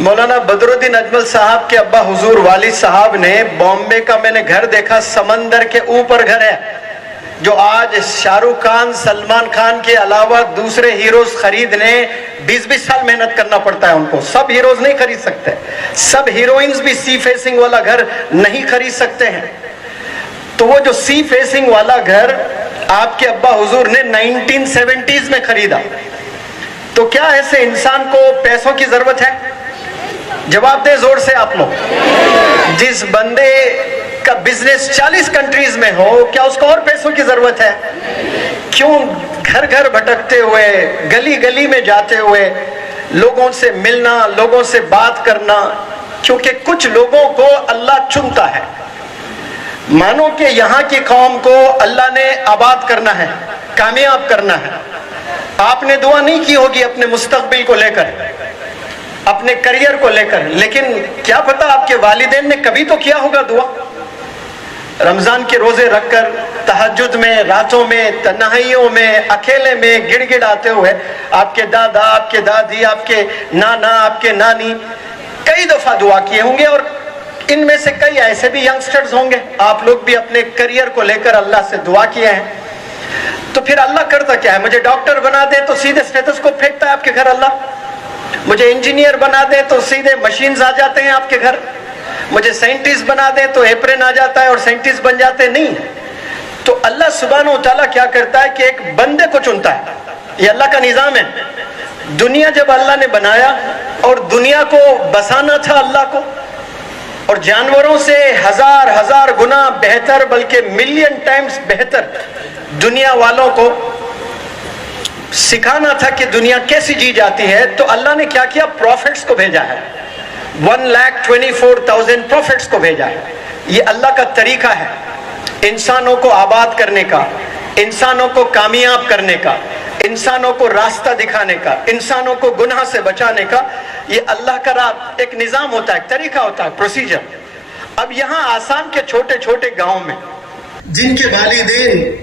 مولانا بدرالدین اجمل صاحب کے ابا حضور والد صاحب نے بامبے کا میں نے گھر دیکھا, سمندر کے اوپر گھر ہے, جو آج شاہ رخ خان, سلمان خان کے علاوہ دوسرے ہیروز خریدنے 20-20 سال محنت کرنا پڑتا ہے ان کو. سب ہیروز نہیں خرید سکتے, سب ہیروئنز بھی سی فیسنگ والا گھر نہیں خرید سکتے ہیں. تو وہ جو سی فیسنگ والا گھر آپ کے ابا حضور نے 1970s میں خریدا. تو کیا ایسے انسان کو پیسوں کی ضرورت ہے؟ جواب دیں زور سے آپ لوگ. جس بندے کا بزنس 40 کنٹریز میں ہو, کیا اس کو اور پیسوں کی ضرورت ہے؟ کیوں گھر گھر بھٹکتے ہوئے, گلی گلی میں جاتے ہوئے لوگوں سے ملنا, لوگوں سے بات کرنا؟ کیونکہ کچھ لوگوں کو اللہ چنتا ہے. مانو کہ یہاں کی قوم کو اللہ نے آباد کرنا ہے, کامیاب کرنا ہے. آپ نے دعا نہیں کی ہوگی اپنے مستقبل کو لے کر, اپنے کریئر کو لے کر, لیکن کیا پتا آپ کے والدین نے کبھی تو کیا ہوگا دعا. رمضان کے روزے رکھ کر تہجد میں, راتوں میں, تنہائیوں میں, اکیلے میں گڑ گڑ آتے ہوئے آپ کے دادا, آپ کے دادی, آپ کے نانا, آپ کے نانی کئی دفعہ دعا کیے ہوں گے. اور ان میں سے کئی ایسے بھی ینگسٹرز ہوں گے, آپ لوگ بھی اپنے کریئر کو لے کر اللہ سے دعا کیے ہیں. تو پھر اللہ کرتا کیا ہے؟ مجھے ڈاکٹر بنا دے تو سیدھے اسٹیتھوسکوپ پھینکتا ہے آپ کے گھر اللہ. مجھے انجینئر بنا دے تو سیدھے مشینز آ جاتے ہیں آپ کے گھر. مجھے سائنٹسٹ بنا دے تو ایپرن آ جاتا ہے اور سائنٹسٹ بن جاتے نہیں. تو اللہ سبحانہ و تعالیٰ کیا کرتا ہے کہ ایک بندے کو چنتا ہے. یہ اللہ کا نظام ہے. دنیا جب اللہ نے بنایا اور دنیا کو بسانا تھا اللہ کو, اور جانوروں سے ہزار گنا بہتر, بلکہ ملین ٹائمز بہتر دنیا والوں کو سکھانا تھا کہ دنیا کیسی جی جاتی ہے. تو اللہ نے کیا کیا؟ پروفٹس کو بھیجا ہے. 1,24,000 پروفٹس کو بھیجا ہے. یہ اللہ کا طریقہ ہے انسانوں کو آباد کرنے کا, انسانوں کو کامیاب کرنے کا, انسانوں کو راستہ دکھانے کا, انسانوں کو گناہ سے بچانے کا. یہ اللہ کا ایک نظام ہوتا ہے, ایک طریقہ ہوتا ہے, پروسیجر. اب یہاں آسام کے چھوٹے چھوٹے گاؤں میں جن کے والدین,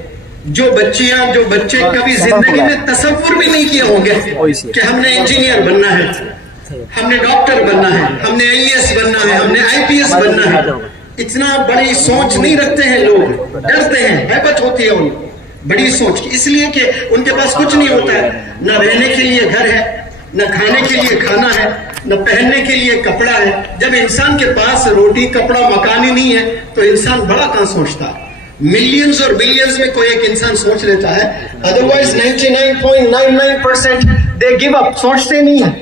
جو بچیاں, جو بچے کبھی زندگی میں تصور بھی نہیں کیے ہوں گے کہ ہم نے انجینئر بننا ہے, ہم نے ڈاکٹر بننا ہے, ہم نے IAS بننا ہے, ہم نے IPS بننا ہے. اتنا بڑی سوچ نہیں رکھتے ہیں لوگ, ڈرتے ہیں, ہیبت ہوتی ہے ان بڑی سوچ کی, اس لیے کہ ان کے پاس کچھ نہیں ہوتا ہے. نہ رہنے کے لیے گھر ہے, نہ کھانے کے لیے کھانا ہے, نہ پہننے کے لیے کپڑا ہے. جب انسان کے پاس روٹی, کپڑا, مکان ہی نہیں ہے تو انسان بڑا کہاں سوچتا ہے؟ ملینز اور بلینز میں کوئی ایک انسان سوچ لیتا ہے, ادروائز 99.99% دے گیو اپ, سوچتے نہیں ہیں.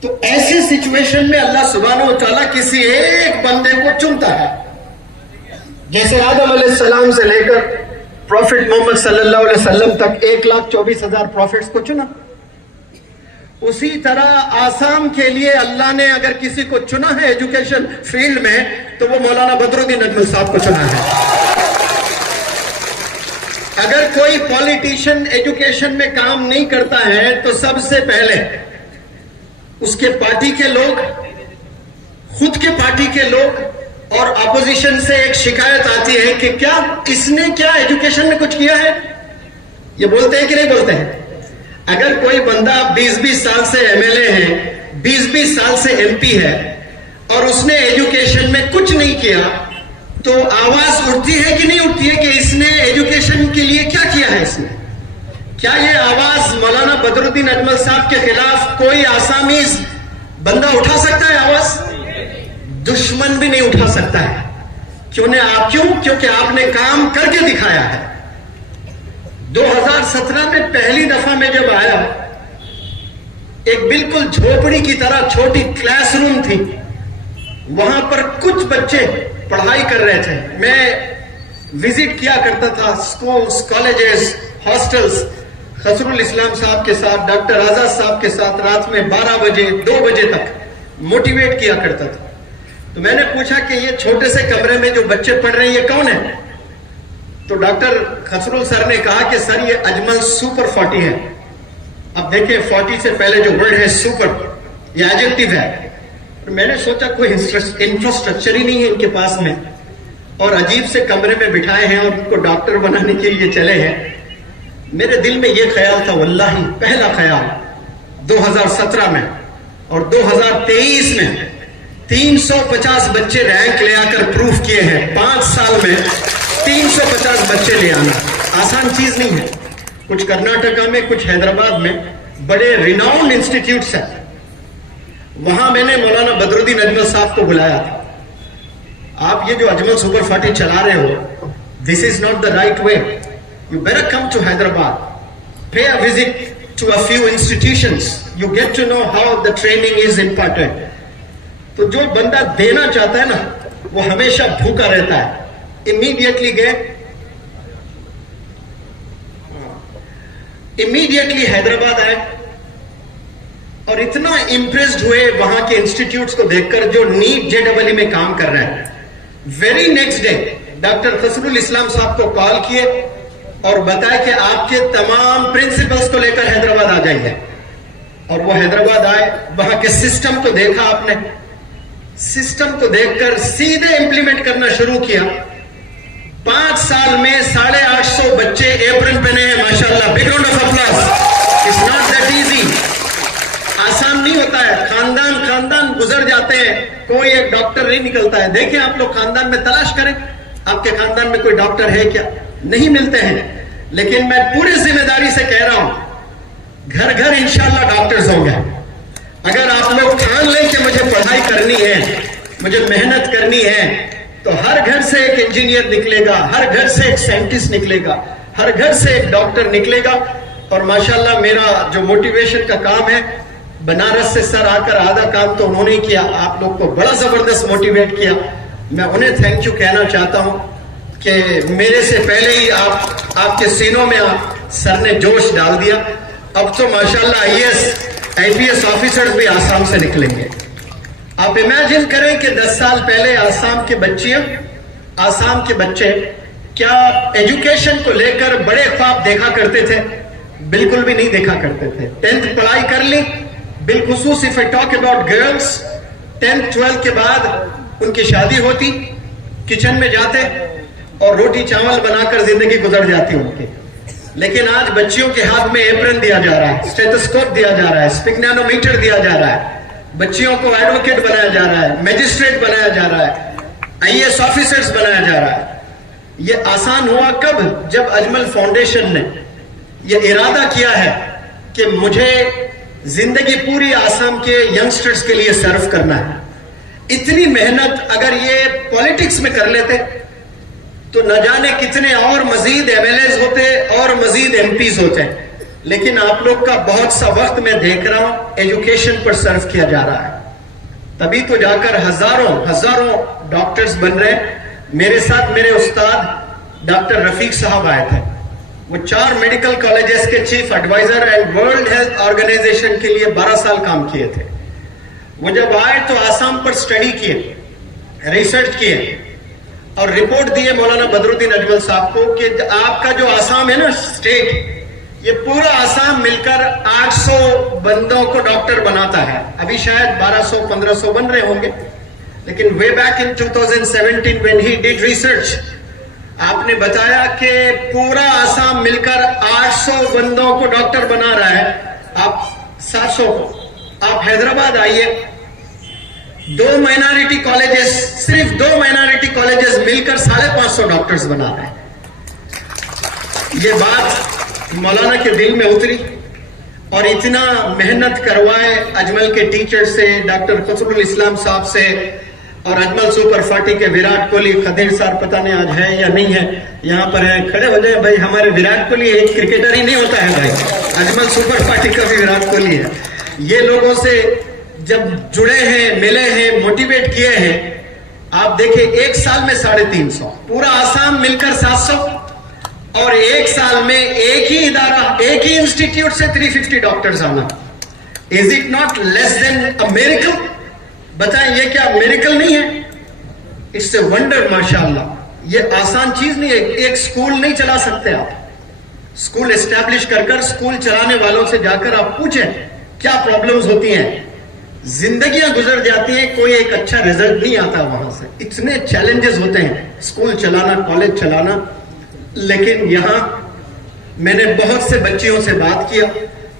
تو ایسی سچویشن میں اللہ سبحانہ و تعالیٰ کسی ایک بندے کو چنتا ہے. جیسے آدم علیہ السلام سے لے کر پروفٹ محمد صلی اللہ علیہ وسلم تک 1,24,000 پروفٹس کو چنا. اسی طرح آسام کے لیے اللہ نے اگر کسی کو چنا ہے ایجوکیشن فیلڈ میں, تو وہ مولانا بدرالدین اجمل صاحب کو چنا ہے. اگر کوئی پولیٹیشین ایجوکیشن میں کام نہیں کرتا ہے تو سب سے پہلے اس کے پارٹی کے لوگ, خود کے پارٹی کے لوگ اور اپوزیشن سے ایک شکایت آتی ہے کہ کیا اس نے کیا ایجوکیشن میں کچھ کیا ہے؟ یہ بولتے ہیں کہ نہیں بولتے ہیں؟ اگر کوئی بندہ 20-20 سال سے MLA ہے, 20-20 سال سے MP ہے, اور اس نے ایجوکیشن میں کچھ نہیں کیا, تو آواز اٹھتی ہے کہ نہیں اٹھتی ہے کہ اس نے ایجوکیشن کے لیے کیا کیا ہے اس نے؟ کیا یہ آواز مولانا بدرالدین اجمل صاحب کے خلاف کوئی آسامیز بندہ اٹھا سکتا ہے آواز؟ دشمن بھی نہیں اٹھا سکتا ہے. کیوں؟ کیونکہ آپ نے کام کر کے دکھایا ہے. 2017 میں پہلی دفعہ میں جب آیا, ایک بالکل جھوپڑی کی طرح چھوٹی کلاس روم تھی, وہاں پر کچھ بچے پڑھائی کر رہے تھے. میں وزٹ کیا کرتا تھا schools, colleges, hostels, Khusro ul-Islam صاحب کے ساتھ, ڈاکٹر آزاد صاحب کے ساتھ رات میں 12 بجے 2 بجے تک موٹیویٹ کیا کرتا تھا. تو میں نے پوچھا کہ یہ چھوٹے سے کمرے میں جو بچے پڑھ رہے ہیں یہ کون ہیں؟ تو ڈاکٹر خسرو سر نے کہا کہ سر یہ اجمل سپر 40 ہے. اب دیکھیں 40 سے پہلے جو ورڈ ہے سپر, یہ ایڈجیکٹو ہے. میں نے سوچا کوئی انفراسٹرکچر ہی نہیں ہے ان کے پاس میں, اور عجیب سے کمرے میں بٹھائے ہیں اور ان کو ڈاکٹر بنانے کے لیے چلے ہیں. میرے دل میں یہ خیال تھا, واللہ پہلا خیال 2017 میں اور 2023 میں 350 بچے رینک لے آ کر پروف کیے ہیں. 5 سال میں 350 بچے لے آنا آسان چیز نہیں ہے. کچھ کرناٹکا میں, کچھ حیدرآباد میں بڑے ریناؤنڈ انسٹیٹیوٹس ہیں. وہاں میں نے مولانا بدر الدین اجمل صاحب کو بلایا تھا. آپ یہ جو اجمل سپر 40 چلا رہے ہو, this is not the right way. You better come to Hyderabad. Pay a visit to a few institutions. You get to know how the training is imparted. تو جو بندہ دینا چاہتا ہے نا وہ ہمیشہ بھوکا رہتا ہے. امیڈیٹلی حیدرآباد آئے اور اتنا امپریسڈ ہوئے وہاں کے انسٹیٹیوٹس کو دیکھ کر جو نیٹ JEE میں کام کر رہے ہیں. Very next day doctor Khasru ul-Islam صاحب کو کال کیے اور بتایا کہ آپ کے تمام پرنسپلز کو لے کر حیدرآباد آ جائیے. اور وہ حیدرآباد آئے, وہاں کے سسٹم کو دیکھا. آپ نے سسٹم کو دیکھ کر سیدھے امپلیمنٹ کرنا شروع کیا. 5 سال میں 850 بچے ایپرن پہنے ہیں. ماشاءاللہ, big round of applause. It's not that easy. آسان نہیں ہوتا ہے. خاندان گزر جاتے ہیں, کوئی ایک ڈاکٹر نہیں نکلتا ہے. دیکھیں آپ لوگ خاندان میں تلاش کریں, آپ کے خاندان میں کوئی ڈاکٹر ہے کیا؟ نہیں ملتے ہیں. لیکن میں پوری ذمہ داری سے کہہ رہا ہوں, گھر گھر انشاءاللہ ڈاکٹرز ہوں گے. اگر آپ لوگ ٹھان لیں کہ مجھے پڑھائی کرنی ہے, مجھے محنت کرنی ہے, تو ہر گھر سے ایک انجینئر نکلے گا, ہر گھر سے ایک سائنٹسٹ نکلے گا, ہر گھر سے ایک ڈاکٹر نکلے گا. اور ماشاءاللہ میرا جو موٹیویشن کا کام ہے, بنارس سے سر آ کر آدھا کام تو انہوں نے کیا, آپ لوگ کو بڑا زبردست موٹیویٹ کیا. میں انہیں تھینک یو کہنا چاہتا ہوں کہ میرے سے پہلے ہی آپ کے سینوں میں سر نے جوش ڈال دیا. اب تو ماشاءاللہ IAS آفیسرز بھی آسام سے نکلیں گے. آپ امیجن کریں کہ 10 سال پہلے آسام کے بچے کیا ایجوکیشن کو لے کر بڑے خواب دیکھا کرتے تھے؟ بالکل بھی نہیں دیکھا کرتے تھے. 10th پڑھائی کر لی, بالخصوص if I talk about girls, 10th 12th کے بعد ان کی شادی ہوتی, کچن میں جاتے اور روٹی چاول بنا کر زندگی گزر جاتی ان کی. لیکن آج بچیوں کے ہاتھ میں ایپرن دیا جا رہا ہے, اسٹیتھوسکوپ دیا جا رہا ہے, اسپگنانومیٹر دیا جا رہا ہے, بچیوں کو ایڈوکیٹ بنایا جا رہا ہے, میجسٹریٹ بنایا جا رہا ہے, IAS آفیسرز بنایا جا رہا ہے. یہ آسان ہوا کب؟ جب اجمل فاؤنڈیشن نے یہ ارادہ کیا ہے کہ مجھے زندگی پوری آسام کے ینگسٹرز کے لیے سرو کرنا ہے. اتنی محنت اگر یہ پالیٹکس میں کر لیتے تو نہ جانے کتنے اور مزید MLAs ہوتے اور مزید MPs ہوتے. لیکن آپ لوگ کا بہت سا وقت میں دیکھ رہا ہوں ایجوکیشن پر صرف کیا جا رہا ہے. تبھی تو جا کر ہزاروں ڈاکٹرز بن رہے ہیں. میرے ساتھ میرے استاد ڈاکٹر رفیق صاحب آئے تھے. وہ 4 میڈیکل کالجز کے chief adviser and World Health Organization کے لیے 12 سال کام کیے تھے. وہ جب آئے تو آسام پر اسٹڈی کیے, ریسرچ کیے اور رپورٹ دیے مولانا بدر الدین اجمل صاحب کو کہ آپ کا جو آسام ہے نا اسٹیٹ, یہ پورا آسام مل کر 800 بندوں کو ڈاکٹر بناتا ہے. ابھی شاید 1200-1500 بن رہے ہوں گے. لیکن way back in 2017 when he did research, آپ نے بتایا کہ پورا آسام مل کر 800 بندوں کو ڈاکٹر بنا رہا ہے. آپ 700 کو, آپ حیدرآباد آئیے, 2 مائنارٹی کالجز, صرف 2 مائنارٹی کالجز مل کر 550 ڈاکٹرز بنا رہے ہیں. یہ بات مولانا کے دل میں اتری اور اتنا محنت کروائے اجمل کے ٹیچر سے, ڈاکٹر خسرو الاسلام صاحب سے, اور اجمل سپر 40 کے وراٹ کوہلی. خدیر صاحب پتہ نہیں آج ہے یا نہیں ہے, یہاں پر ہیں, کھڑے ہو جائیں بھائی. ہمارے وراٹ کوہلی ایک کرکٹر ہی نہیں ہوتا ہے بھائی, اجمل سپر 40 کا بھی وراٹ کوہلی ہے. یہ لوگوں سے جب جڑے ہیں, ملے ہیں, موٹیویٹ کیے ہیں. آپ دیکھیں 1 سال میں 350, پورا آسام مل کر 700, اور 1 سال میں ایک ہی ادارہ, ایک ہی انسٹیٹیوٹ سے 350 ڈاکٹرز آنا. Is it not less than a miracle? بتائیں یہ کیا میریکل نہیں ہے؟ It's a wonder ماشاءاللہ. یہ آسان چیز نہیں ہے. ایک سکول نہیں چلا سکتے آپ. سکول اسٹیبلش کر کر سکول چلانے والوں سے جا کر آپ پوچھیں کیا پرابلمز ہوتی ہیں. زندگیاں گزر جاتی ہیں, کوئی ایک اچھا رزلٹ نہیں آتا وہاں سے. اتنے چیلنجز ہوتے ہیں سکول چلانا, کالج چلانا. لیکن یہاں میں نے بہت سے بچیوں سے بات کیا,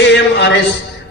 AMRS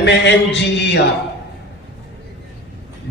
MANGER।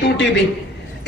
2 TB,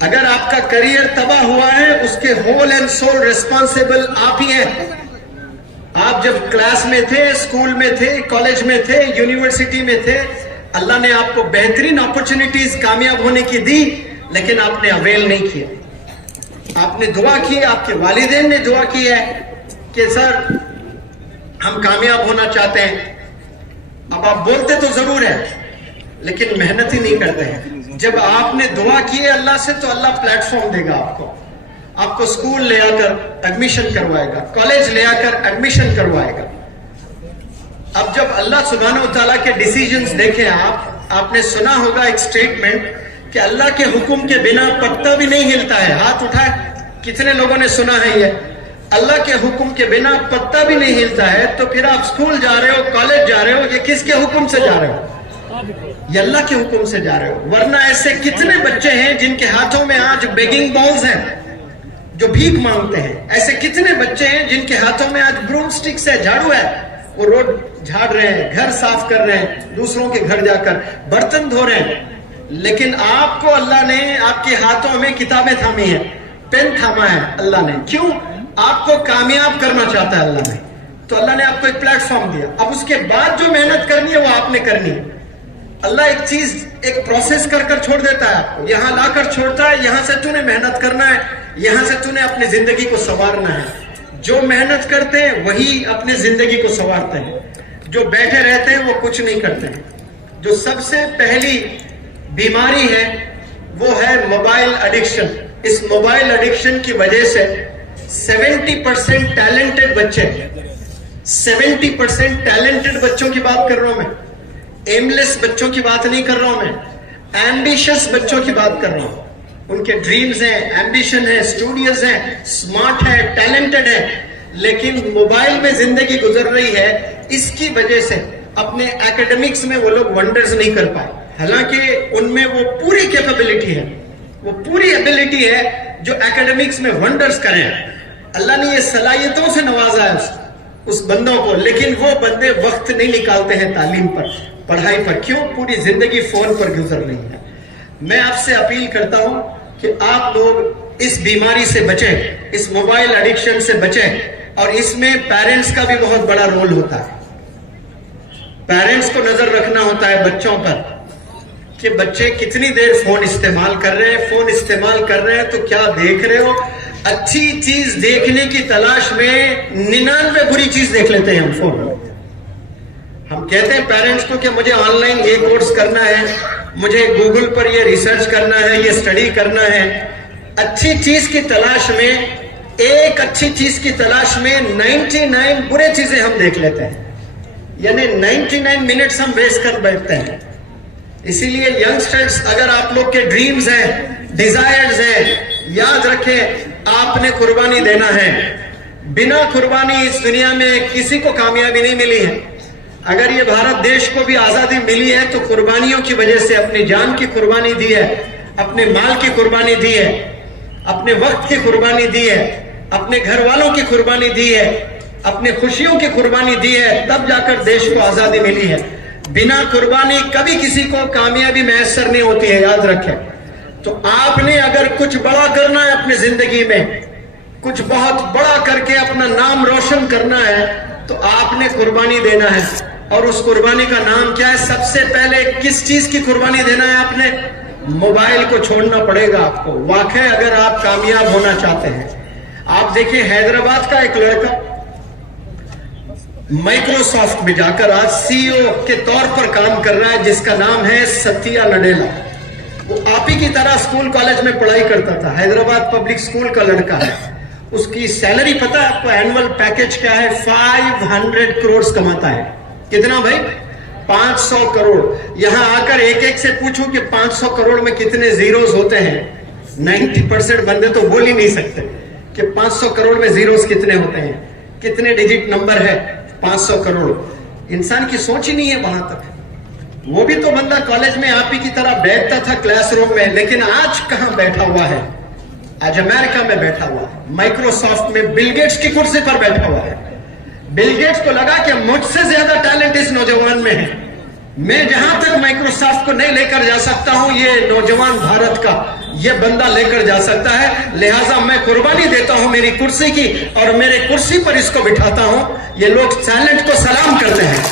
اگر آپ کا کریئر تباہ ہوا ہے اس کے ہول اینڈ سول ریسپانسبل آپ ہی ہیں. آپ جب کلاس میں تھے, اسکول میں تھے, کالج میں تھے, یونیورسٹی میں تھے, اللہ نے آپ کو بہترین اپرچونٹیز کامیاب ہونے کی دی, لیکن آپ نے اویل نہیں کیا. آپ نے دعا کی, آپ کے والدین نے دعا کی ہے کہ سر ہم کامیاب ہونا چاہتے ہیں. اب آپ بولتے تو ضرور ہے لیکن محنت ہی نہیں کرتے ہیں. جب آپ نے دعا کی ہے اللہ سے تو اللہ پلیٹ فارم دے گا آپ کو اسکول لے آ کر ایڈمیشن کروائے گا, کالج لے آ کر ایڈمیشن کروائے گا. اب جب اللہ سبحانہ و تعالیٰ کے ڈیسیجنز دیکھیں, آپ نے سنا ہوگا ایک سٹیٹمنٹ کہ اللہ کے حکم کے بنا پتا بھی نہیں ہلتا ہے. ہاتھ اٹھائے, کتنے لوگوں نے سنا ہے یہ؟ اللہ کے حکم کے بنا پتا بھی نہیں ہلتا ہے. تو پھر آپ اسکول جا رہے ہو, کالج جا رہے ہو, یہ کس کے حکم سے جا رہے ہو؟ یہ اللہ کے حکم سے جا رہے ہو. ورنہ ایسے کتنے بچے ہیں جن کے ہاتھوں میں آج بیگنگ بالز ہیں, جو بھیک مانگتے ہیں. ایسے کتنے بچے ہیں جن کے ہاتھوں میں آج بروم سٹکس ہے, جھاڑو ہے, وہ روڈ جھاڑ رہے ہیں, گھر صاف کر رہے ہیں, دوسروں کے گھر جا کر برتن دھو رہے ہیں. لیکن آپ کو اللہ نے آپ کے ہاتھوں میں کتابیں تھامی ہیں, پین تھاما ہے اللہ نے. کیوں؟ آپ کو کامیاب کرنا چاہتا ہے اللہ نے. تو اللہ نے آپ کو ایک پلیٹ فارم دیا. اب اس کے بعد جو محنت کرنی ہے وہ آپ نے کرنی ہے. اللہ ایک چیز, ایک پروسیس کر کر چھوڑ دیتا ہے آپ کو, یہاں لا کر چھوڑتا ہے, یہاں سے تو نے محنت کرنا ہے, یہاں سے تو نے اپنی زندگی کو سنوارنا ہے. جو محنت کرتے ہیں وہی اپنی زندگی کو سنوارتے ہیں. جو بیٹھے رہتے ہیں وہ کچھ نہیں کرتے ہیں. جو سب سے پہلی بیماری ہے وہ ہے موبائل ایڈکشن. اس موبائل ایڈکشن کی وجہ سے 70% ٹیلنٹڈ بچے, 70% ٹیلنٹڈ بچوں کی بات کر رہا ہوں میں, ایملیس بچوں کی بات نہیں کر رہا ہوں میں, ایمبیشس بچوں کی بات کر رہا ہوں. ان کے ڈریمز ہیں, ایمبیشن ہے, اسٹوڈیوز ہیں, اسمارٹ ہے, ٹیلنٹڈ ہے, لیکن موبائل میں زندگی گزر رہی ہے. اس کی وجہ سے اپنے ایکیڈمکس میں وہ لوگ ونڈرز نہیں کر پائے, حالانکہ ان میں وہ پوری کیپیبلٹی ہے, وہ پوری ایبلٹی ہے جو ایکیڈمکس میں ونڈرز کریں. اللہ نے یہ صلاحیتوں سے نوازا ہے اس بندوں کو, لیکن وہ بندے وقت نہیں نکالتے ہیں تعلیم پر, پڑھائی پر. کیوں؟ پوری زندگی فون پر گزر رہی ہے. میں آپ سے اپیل کرتا ہوں کہ آپ لوگ اس بیماری سے بچیں, اس موبائل ایڈکشن سے بچیں. اور اس میں پیرنٹس کا بھی بہت بڑا رول ہوتا ہے. پیرنٹس کو نظر رکھنا ہوتا ہے بچوں پر کہ بچے کتنی دیر فون استعمال کر رہے ہیں. فون استعمال کر رہے ہیں تو کیا دیکھ رہے ہو؟ اچھی چیز دیکھنے کی تلاش میں 99 بری چیز دیکھ لیتے ہیں ہم فون میں. ہم کہتے ہیں پیرنٹس کو کہ مجھے آن لائن یہ کورس کرنا ہے, مجھے گوگل پر یہ ریسرچ کرنا ہے, یہ اسٹڈی کرنا ہے. اچھی چیز کی تلاش میں, ایک اچھی چیز کی تلاش میں 99 برے چیزیں ہم دیکھ لیتے ہیں, یعنی 99 منٹس ہم ویسٹ کر بیٹھتے ہیں. اسی لیے ینگسٹرز, اگر آپ لوگ کے ڈریمز ہیں, ڈیزائرز ہیں, یاد رکھیں آپ نے قربانی دینا ہے. بنا قربانی اس دنیا میں کسی کو کامیابی نہیں ملی ہے. اگر یہ بھارت دیش کو بھی آزادی ملی ہے تو قربانیوں کی وجہ سے اپنی جان کی قربانی دی ہے, اپنے مال کی قربانی دی ہے, اپنے وقت کی قربانی دی ہے, اپنے گھر والوں کی قربانی دی ہے, اپنے خوشیوں کی قربانی دی ہے, تب جا کر دیش کو آزادی ملی ہے. بنا قربانی کبھی کسی کو کامیابی میسر نہیں ہوتی ہے, یاد رکھیں. تو آپ نے اگر کچھ بڑا کرنا ہے اپنی زندگی میں, کچھ بہت بڑا کر کے اپنا نام روشن کرنا ہے, تو آپ نے قربانی دینا ہے. اور اس قربانی کا نام کیا ہے؟ سب سے پہلے کس چیز کی قربانی دینا ہے؟ آپ نے موبائل کو چھوڑنا پڑے گا آپ کو, واقعی اگر آپ کامیاب ہونا چاہتے ہیں. آپ دیکھیں حیدرآباد کا ایک لڑکا مائکروسافٹ میں جا کر آج سی او کے طور پر کام کر رہا ہے, جس کا نام ہے ستیا نڈیلا. وہ آپ ہی کی طرح اسکول کالج میں پڑھائی کرتا تھا, حیدرآباد پبلک اسکول کا لڑکا ہے. اس کی سیلری پتہ ہے آپ کو اینول پیکج کیا ہے؟ 500 کروڑ کماتا ہے. کتنا بھائی؟ 500 کروڑ. یہاں آ کر ایک ایک سے پوچھوں کہ 500 کروڑ میں کتنے زیروز ہوتے ہیں, 90% بندے تو بول ہی نہیں سکتے کہ 500 کروڑ میں زیروز کتنے ہوتے ہیں, کتنے ڈیجٹ نمبر ہے 500 کروڑ. انسان کی سوچ ہی نہیں ہے وہاں تک. وہ بھی تو بندہ کالج میں آپ ہی کی طرح بیٹھتا تھا کلاس روم میں, لیکن آج کہاں بیٹھا ہوا ہے؟ آج امریکہ میں بیٹھا ہوا ہے, مائکروسافٹ میں بل گیٹس کی کرسی پر بیٹھا ہوا ہے. بل گیٹس کو لگا کہ مجھ سے زیادہ ٹیلنٹ اس نوجوان میں ہے, میں جہاں تک مائکروسافٹ کو نہیں لے کر جا سکتا ہوں, یہ نوجوان بھارت کا یہ بندہ لے کر جا سکتا ہے. لہٰذا میں قربانی دیتا ہوں میری کرسی کی اور میرے کرسی پر اس کو بٹھاتا ہوں. یہ لوگ ٹیلنٹ کو سلام کرتے ہیں,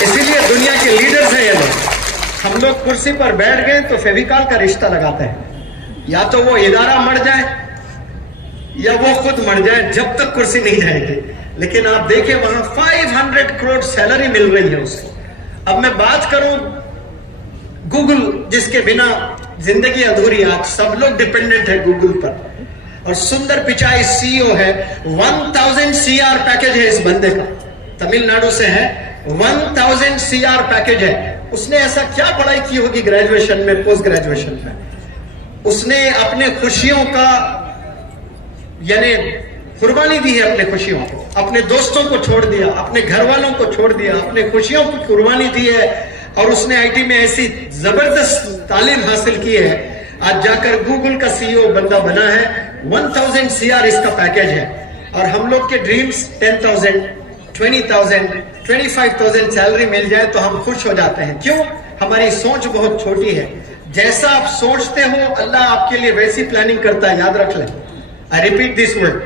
اسی لیے دنیا کے لیڈرز ہیں یہ لوگ. ہم لوگ کرسی پر بیٹھ گئے تو فیویکال کا رشتہ لگاتے ہیں, یا تو وہ ادارہ مر جائے یا وہ خود مر جائے جب تک کرسی نہیں جائے گی. لیکن آپ دیکھیں وہاں 500 کروڑ سیلری مل رہی ہے اسے. اب میں بات کروں گوگل, جس کے بنا زندگی ادھوری, آج سب لوگ ڈیپینڈنٹ ہے گوگل پر, اور سندر پچائی سی او ہے. 1000 CR پیکج ہے اس بندے کا, تمل ناڈو سے ہے. 1000 CR پیکج ہے. اس نے ایسا کیا پڑھائی کی ہوگی گریجویشن میں, پوسٹ گریجویشن میں؟ اس نے اپنے خوشیوں کا یعنی قربانی دی ہے, اپنے خوشیوں کو, اپنے دوستوں کو چھوڑ دیا, اپنے گھر والوں کو چھوڑ دیا, اپنے خوشیوں کو قربانی دی ہے. اور اس نے IT میں ایسی زبردست تعلیم حاصل کی ہے, آج جا کر گوگل کا CEO بندہ بنا ہے. 1000 CR اس کا پیکج ہے. اور ہم لوگ کے ڈریمز 10,000 20,000 25,000 سیلری مل جائے تو ہم خوش ہو جاتے ہیں. کیوں؟ ہماری سوچ بہت چھوٹی ہے. جیسا آپ سوچتے ہو اللہ آپ کے لیے ویسی پلاننگ کرتا ہے, یاد رکھ لیں. I repeat this word.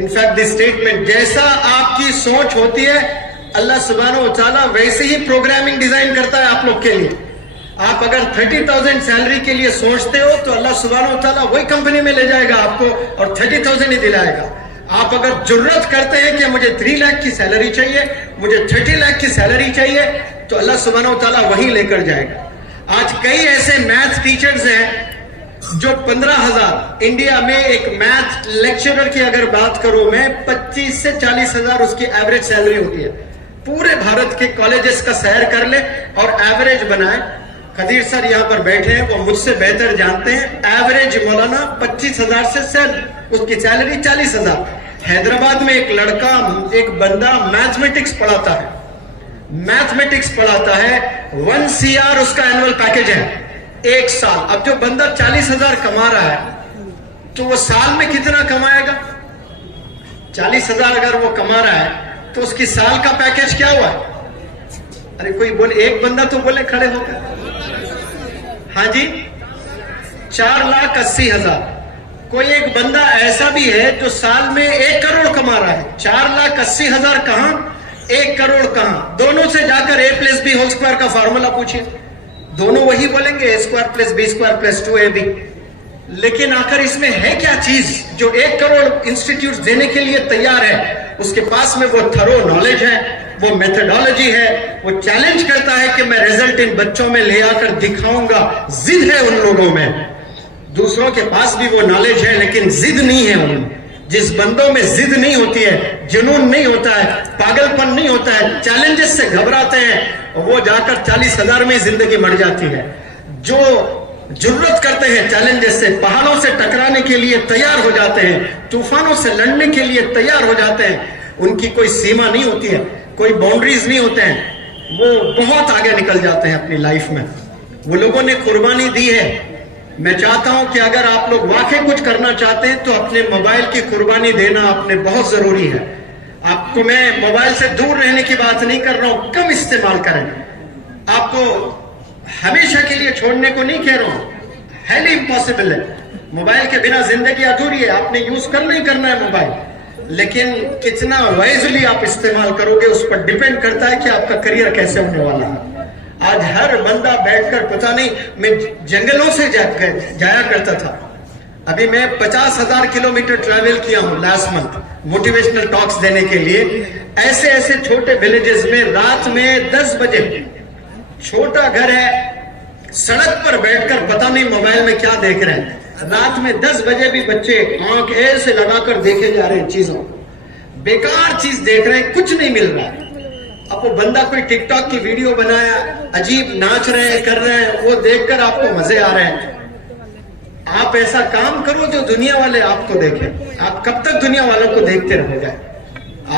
In fact, this statement, جیسا آپ کی سوچ ہوتی ہے اللہ سبحانہ و تعالیٰ ویسے ہی پروگرامنگ ڈیزائن کرتا ہے آپ لوگ کے لیے. آپ اگر 30,000 سیلری کے لیے سوچتے ہو تو اللہ سبحانہ و تعالیٰ وہی کمپنی میں لے جائے گا آپ کو اور 30,000 ہی دلائے گا. آپ اگر جرت کرتے ہیں کہ مجھے 3 لاکھ کی سیلری چاہیے, مجھے 30 لاکھ کی سیلری چاہیے, تو اللہ سبحانہ و تعالیٰ وہی لے کر جائے گا. آج کئی ایسے میتھ ٹیچرز ہیں جو 15,000, انڈیا میں ایک میتھ لیکچرر کی اگر بات کروں میں 25 سے 40,000 اس کی ایوریج سیلری ہوتی ہے. پورے بھارت کے کالجز کا سیر کر لے اور ایوریج بنائے. قدیر سر یہاں پر بیٹھے ہیں, وہ مجھ سے بہتر جانتے ہیں. ایوریج مولانا 25,000 سے اس کی سیلری 40,000. حیدرآباد میں ایک لڑکا, ایک بندہ میتھمیٹکس پڑھاتا ہے, 1 CR اس کا اینول پیکج ہے ایک سال. اب جو بندہ 40,000 کما رہا ہے تو وہ سال میں کتنا کمائے گا؟ 40,000 اگر وہ کما رہا ہے تو اس کی سال کا پیکج کیا ہوا ہے؟ ارے کوئی بولے, ایک بندہ تو بولے کھڑے ہو کر. ہاں جی, 4,80,000. کوئی ایک بندہ ایسا بھی ہے جو سال میں 1 کروڑ کما رہا ہے. 4,80,000 کہاں, 1 کروڑ کہاں؟ دونوں سے جا کر A+B² کا فارمولا پوچھیں, دونوں وہی بولیں گے A² + B² + 2AB. لیکن آخر اس میں ہے کیا چیز جو 1 کروڑ انسٹیٹیوٹ دینے کے لیے تیار ہے؟ اس کے پاس میں وہ تھرو نالج ہے, وہ میتھڈالوجی ہے, وہ چیلنج کرتا ہے کہ میں ریزلٹ ان بچوں میں لے آ کر دکھاؤں گا. ضد ہے ان لوگوں میں. دوسروں کے پاس بھی وہ نالج ہے لیکن ضد نہیں ہے ان میں. جس بندوں میں ضد نہیں ہوتی ہے, جنون نہیں ہوتا ہے, پاگل پن نہیں ہوتا ہے, چیلنجز سے گھبراتے ہیں, وہ جا کر 40,000 میں زندگی مر جاتی ہے. جو جرت کرتے ہیں چیلنجز سے, پہاڑوں سے ٹکرانے کے لیے تیار ہو جاتے ہیں, طوفانوں سے لڑنے کے لیے تیار ہو جاتے ہیں, ان کی کوئی سیما نہیں ہوتی ہے, کوئی باؤنڈریز نہیں ہوتے ہیں, وہ بہت آگے نکل جاتے ہیں اپنی لائف میں. وہ لوگوں نے قربانی دی ہے. میں چاہتا ہوں کہ اگر آپ لوگ واقعی کچھ کرنا چاہتے ہیں تو اپنے موبائل کی قربانی دینا اپنے بہت ضروری ہے. آپ کو میں موبائل سے دور رہنے کی بات نہیں کر رہا ہوں, کم استعمال کریں. آپ کو ہمیشہ کے لیے چھوڑنے کو نہیں کہہ رہا ہوں, ہیلی امپاسبل ہے. موبائل کے بنا زندگی ادھوری ہے. آپ نے یوز نہیں کرنا ہے موبائل, لیکن کتنا وائزلی آپ استعمال کرو گے اس پر ڈیپینڈ کرتا ہے کہ آپ کا کریئر کیسے ہونے والا ہے. آج ہر بندہ بیٹھ کر پتہ نہیں, میں جنگلوں سے جایا کرتا تھا. ابھی میں 50,000 کلومیٹر ٹریول کیا ہوں لاسٹ منتھ موٹیویشنل ٹاکس دینے کے لیے. ایسے ایسے چھوٹے ولیجز میں رات میں 10 بجے, چھوٹا گھر ہے, سڑک پر بیٹھ کر پتہ نہیں موبائل میں کیا دیکھ رہے ہیں. رات میں 10 بجے بھی بچے آنکھ ایسے لگا کر دیکھے جا رہے ہیں چیزوں, بیکار چیز دیکھ رہے ہیں, کچھ نہیں مل رہا ہے. اب وہ بندہ کوئی ٹک ٹاک کی ویڈیو بنایا, عجیب ناچ رہے ہیں, کر رہے ہیں, وہ دیکھ کر آپ کو مزے آ رہے ہیں. آپ ایسا کام کرو جو دنیا والے آپ کو دیکھیں. آپ کب تک دنیا والوں کو دیکھتے رہو گے؟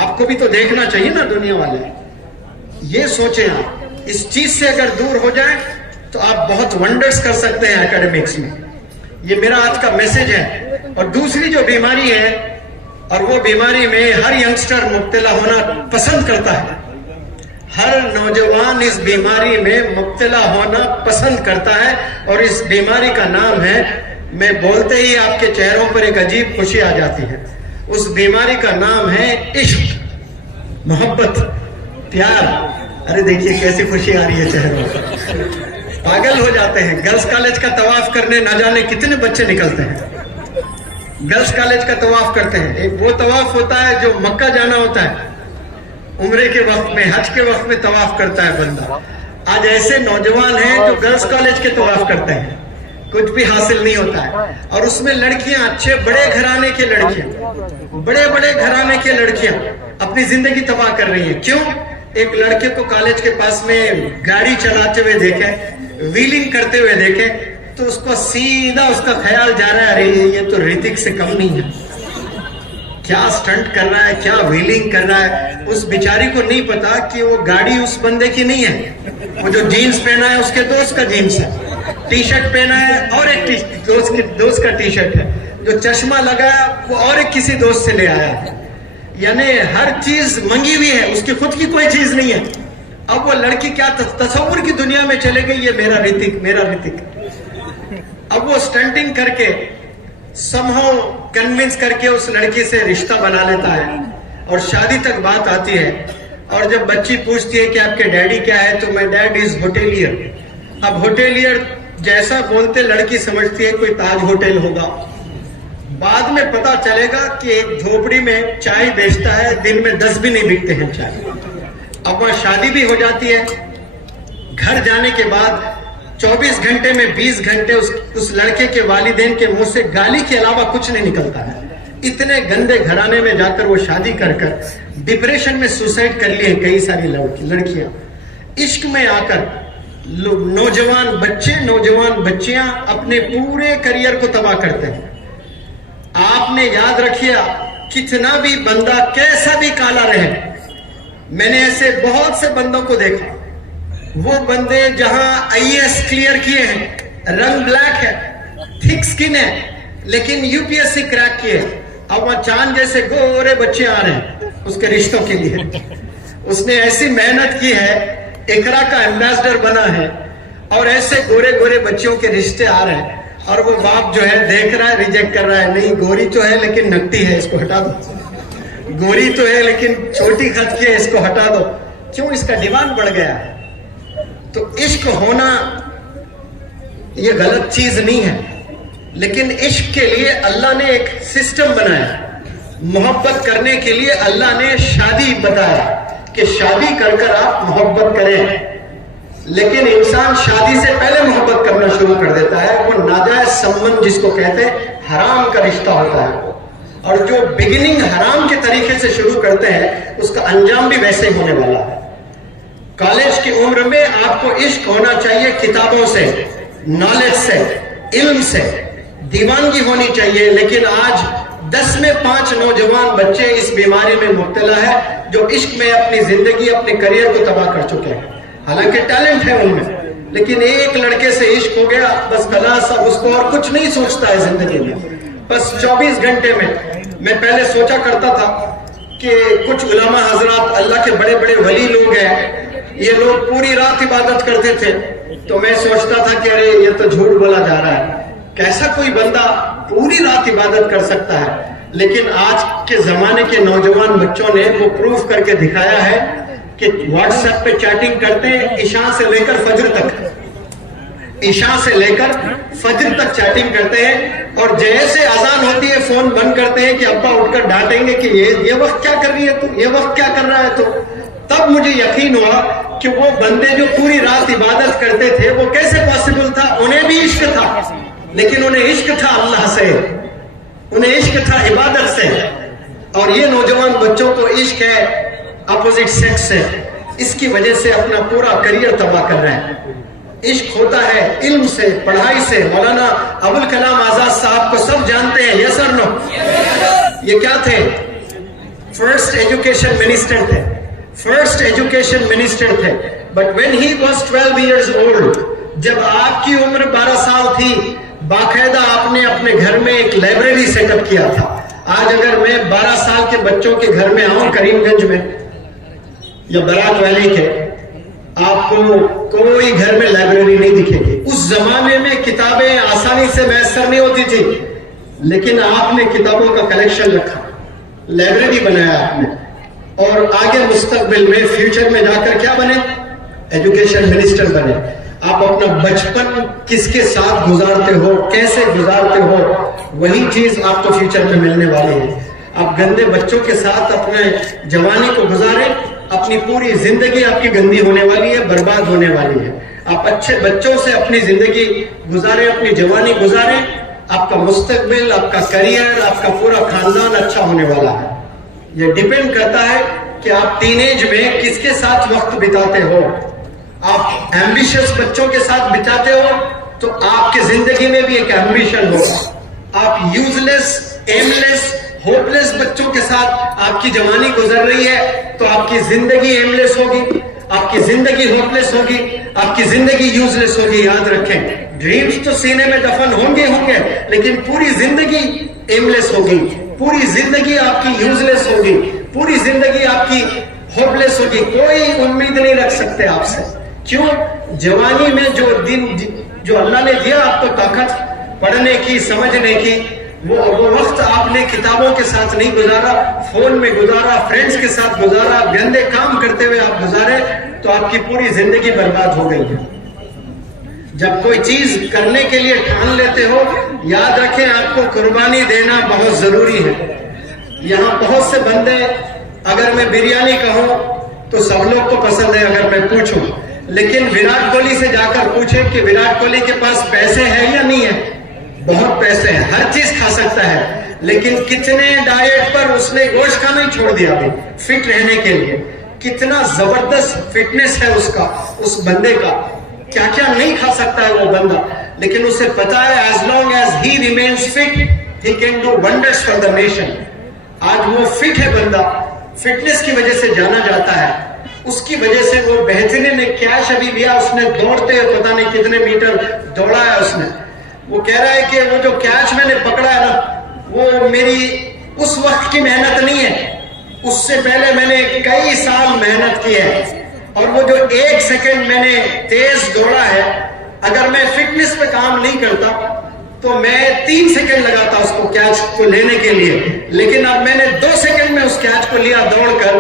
آپ کو بھی تو دیکھنا چاہیے نا دنیا والے. یہ سوچیں, آپ اس چیز سے اگر دور ہو جائیں تو آپ بہت ونڈرز کر سکتے ہیں اکیڈمکس میں. یہ میرا آج کا میسج ہے. اور دوسری جو بیماری ہے, اور وہ بیماری میں ہر ینگسٹر مبتلا ہونا پسند کرتا ہے, ہر نوجوان اس بیماری میں مبتلا ہونا پسند کرتا ہے, اور اس بیماری کا نام ہے میں بولتے ہی آپ کے چہروں پر ایک عجیب خوشی آ جاتی ہے. اس بیماری کا نام ہے عشق, محبت, پیار. ارے دیکھیے کیسی خوشی آ رہی ہے چہروں پر. پاگل ہو جاتے ہیں. گرلز کالج کا طواف کرنے نہ جانے کتنے بچے نکلتے ہیں, گرلز کالج کا طواف کرتے ہیں. ایک وہ طواف ہوتا ہے جو مکہ جانا ہوتا ہے, عمرے کے وقت میں, حج کے وقت میں طواف کرتا ہے بندہ. آج ایسے نوجوان ہیں جو گرلز کالج کے طواف کرتے ہیں, کچھ بھی حاصل نہیں ہوتا ہے. اور اس میں لڑکیاں, اچھے بڑے گھرانے کے لڑکیاں, بڑے بڑے گھرانے کے لڑکیاں اپنی زندگی تباہ کر رہی ہیں. کیوں؟ ایک لڑکے کو کالج کے پاس میں گاڑی چلاتے ہوئے دیکھیں, ویلنگ کرتے ہوئے دیکھیں, تو اس کو سیدھا اس کا خیال جا رہا ہے, ارے یہ تو ریتک سے کم نہیں ہے. کیا سٹنٹ کر رہا ہے, کیا ویلنگ کر رہا ہے. اس بیچاری کو نہیں پتا کہ وہ گاڑی اس بندے کی نہیں ہے. وہ جو جینز پہنا ہے اس کے دوست کا جینز ہے, ٹی شرٹ پہنا ہے اور ایک دوست کا ٹی شرٹ ہے, جو چشمہ لگایا وہ اور ایک کسی دوست سے لے آیا. یعنی ہر چیز منگی ہوئی ہے, اس کی خود کی کوئی چیز نہیں ہے. اب وہ لڑکی کیا تصور کی دنیا میں چلے گئی, یہ میرا رتک, میرا رتک. اب وہ سٹنٹنگ کر کے somehow کنونس کر کے اس لڑکی سے رشتہ بنا لیتا ہے, اور شادی تک بات آتی ہے. اور جب بچی پوچھتی ہے کہ آپ کے ڈیڈی کیا ہے, تو میں ڈیڈ از ہوٹیلیئر. اب ہوٹیلیئر جیسا بولتے لڑکی سمجھتی ہے کوئی تاج ہوٹل ہوگا. بعد میں پتا چلے گا کہ ایک جھوپڑی میں چائے بیچتا ہے, دن میں 10 بھی نہیں بکتے ہیں چائے. اب وہاں شادی بھی ہو جاتی ہے. گھر جانے کے بعد 24 گھنٹے میں 20 گھنٹے اس لڑکے کے والدین کے منہ سے گالی کے علاوہ کچھ نہیں نکلتا ہے. اتنے گندے گھرانے میں جا کر وہ شادی کر ڈپریشن میں سوسائڈ کر لیے کئی ساری لڑکیاں. عشق میں آ کر نوجوان بچے, نوجوان بچیاں اپنے پورے کریئر کو تباہ کرتے ہیں. آپ نے یاد رکھیا, کتنا بھی بندہ کیسا بھی کالا رہے, میں نے ایسے بہت سے بندوں کو دیکھا. وہ بندے جہاں IAS کلیئر کیے ہیں, رنگ بلیک ہے, تھک سکن ہے, لیکن UPSC کریک کیے. اب وہاں چاند جیسے گورے بچے آ رہے ہیں اس کے رشتوں کے لیے. اس نے ایسی محنت کی ہے, اقرا کا ایمبیسڈر بنا ہے, اور ایسے گورے گورے بچوں کے رشتے آ رہے ہیں. اور وہ باپ جو ہے دیکھ رہا ہے, ریجیکٹ کر رہا ہے, نہیں گوری تو ہے لیکن نکٹی ہے, اس کو ہٹا دو. گوری تو ہے لیکن چھوٹی خط کی ہے, اس کو ہٹا دو. کیوں؟ اس کا ڈیمانڈ بڑھ گیا ہے. تو عشق ہونا یہ غلط چیز نہیں ہے, لیکن عشق کے لیے اللہ نے ایک سسٹم بنایا. محبت کرنے کے لیے اللہ نے شادی بتایا کہ شادی کر کر آپ محبت کریں. لیکن انسان شادی سے پہلے محبت کرنا شروع کر دیتا ہے. وہ ناجائز سمبند جس کو کہتے ہیں, حرام کا رشتہ ہوتا ہے. اور جو بگننگ حرام کے طریقے سے شروع کرتے ہیں اس کا انجام بھی ویسے ہی ہونے والا ہے. کالج کی عمر میں آپ کو عشق ہونا چاہیے کتابوں سے, نالج سے, علم سے, دیوانگی ہونی چاہیے. لیکن آج 10 میں 5 نوجوان بچے اس بیماری میں مبتلا ہے جو عشق میں اپنی زندگی, اپنے کریئر کو تباہ کر چکے ہیں. حالانکہ ٹیلنٹ ہے ان میں, لیکن ایک لڑکے سے عشق ہو گیا, بس خلاص اب اس کو اور کچھ نہیں سوچتا ہے زندگی میں. بس 24 گھنٹے میں پہلے سوچا کرتا تھا کہ کچھ علماء حضرات, اللہ کے بڑے بڑے ولی لوگ ہیں, یہ لوگ پوری رات عبادت کرتے تھے. تو میں سوچتا تھا کہ ارے یہ تو جھوٹ بولا جا رہا ہے, کیسا کوئی بندہ پوری رات عبادت کر سکتا ہے. لیکن آج کے زمانے کے نوجوان بچوں نے وہ پروف کر کے دکھایا ہے کہ واٹس ایپ پہ چیٹنگ کرتے ہیں عشاء سے لے کر فجر تک, عشاء سے لے کر فجر تک چیٹنگ کرتے ہیں. اور جیسے اذان ہوتی ہے فون بند کرتے ہیں کہ ابا اٹھ کر ڈانٹیں گے کہ یہ وقت کیا کر رہی ہے تو, یہ وقت کیا کر رہا ہے تو. تب مجھے یقین ہوا کہ وہ بندے جو پوری رات عبادت کرتے تھے وہ کیسے پاسبل تھا. انہیں بھی عشق تھا, لیکن انہیں عشق تھا اللہ سے, انہیں عشق تھا عبادت سے. اور یہ نوجوان بچوں کو عشق ہے اپوزٹ سیکس سے, اس کی وجہ سے اپنا پورا کریئر تباہ کر رہے ہیں. عشق ہوتا ہے علم سے, پڑھائی سے. مولانا ابوالکلام آزاد صاحب کو سب جانتے ہیں, یس اور نو؟ یہ کیا تھے؟ فرسٹ ایجوکیشن منسٹر تھے, فرسٹ ایجوکیشن منسٹر تھے. But when he was 12 years old, جب آپ کی عمر 12 سال تھی, باقاعدہ آپ نے اپنے گھر میں ایک لائبریری سیٹ اپ کیا تھا. آج اگر میں 12 سال کے بچوں کے گھر میں آؤں کریم گنج میں یا برات ویلی کے, آپ کو کوئی گھر میں لائبریری نہیں دکھے گی. اس زمانے میں کتابیں آسانی سے میسر نہیں ہوتی تھی, لیکن آپ نے کتابوں کا کلیکشن رکھا, لائبریری بنایا آپ نے, اور آگے مستقبل میں فیوچر میں جا کر کیا بنے, ایجوکیشن منسٹر بنے. آپ اپنا بچپن کس کے ساتھ گزارتے ہو, کیسے گزارتے ہو, وہی چیز آپ کو فیوچر میں ملنے والی ہے. آپ گندے بچوں کے ساتھ اپنے جوانی کو گزاریں, اپنی پوری زندگی آپ کی گندی ہونے والی ہے, برباد ہونے والی ہے. آپ اچھے بچوں سے اپنی زندگی گزاریں, اپنی جوانی گزاریں, آپ کا مستقبل, آپ کا کریئر, آپ کا پورا خاندان اچھا ہونے والا ہے. یہ ڈیپینڈ کرتا ہے کہ آپ ٹین ایج میں کس کے ساتھ وقت بتاتے ہو. آپ ایمبیشس بچوں کے ساتھ بتاتے ہو تو آپ کی زندگی میں بھی ایک ایمبیشن ہوگا. آپ یوز لیس, ایم لیس, ہوپ لیس بچوں کے ساتھ آپ کی جوانی گزر رہی ہے تو آپ کی زندگی ایم لیس ہوگی, آپ کی زندگی ہوپ لیس ہوگی, آپ کی زندگی یوز لیس ہوگی. یاد رکھیں, ڈریمز تو سینے میں دفن ہوں گے, لیکن پوری زندگی ایم لیس ہوگی, پوری زندگی آپ کی یوز لیس ہوگی, پوری زندگی آپ کی ہوپ لیس ہوگی. کوئی امید نہیں رکھ سکتے آپ سے. کیوں؟ جوانی میں جو اللہ نے دیا آپ کو طاقت پڑھنے کی, سمجھنے کی, وہ وقت آپ نے کتابوں کے ساتھ نہیں گزارا, فون میں گزارا, فرینڈز کے ساتھ گزارا, گندے کام کرتے ہوئے آپ گزارے تو آپ کی پوری زندگی برباد ہو گئی ہے. جب کوئی چیز کرنے کے لیے ٹھان لیتے ہو, یاد رکھیں آپ کو قربانی دینا بہت ضروری ہے. یہاں بہت سے بندے, اگر میں بریانی کہوں تو سب لوگ کو پسند ہے اگر میں پوچھوں, لیکن وراٹ کوہلی سے جا کر پوچھیں کہ وراٹ کوہلی کے پاس پیسے ہیں یا نہیں ہے. بہت پیسے ہیں, ہر چیز کھا سکتا ہے, لیکن کتنے ڈائٹ پر اس نے گوشت کھانا ہی چھوڑ دیا ابھی فٹ رہنے کے لیے. کتنا زبردست فٹنس ہے اس کا, اس بندے کا, کیا کیا نہیں کھا سکتا ہے وہ بندہ, لیکن اسے پتا ہے as long as he remains fit he can do wonders for the nation. آج وہ فٹ ہے بندہ, فٹنس کی وجہ سے جانا جاتا ہے, اس کی وجہ سے وہ بہترین نے کیش ابھی لیا, اس نے دوڑتے پتا نہیں کتنے میٹر دوڑا ہے اس نے. وہ کہہ رہا ہے کہ وہ جو کیچ میں نے پکڑا ہے نا, وہ میری اس وقت کی محنت نہیں ہے, اس سے پہلے میں نے کئی سال محنت کی ہے, اور وہ جو 1 سیکنڈ میں نے تیز دوڑا ہے, اگر میں فٹنس پہ کام نہیں کرتا تو میں 3 سیکنڈ لگاتا اس کو کیچ کو لینے کے لیے, لیکن اب میں نے 2 سیکنڈ میں اس کیچ کو لیا دوڑ کر,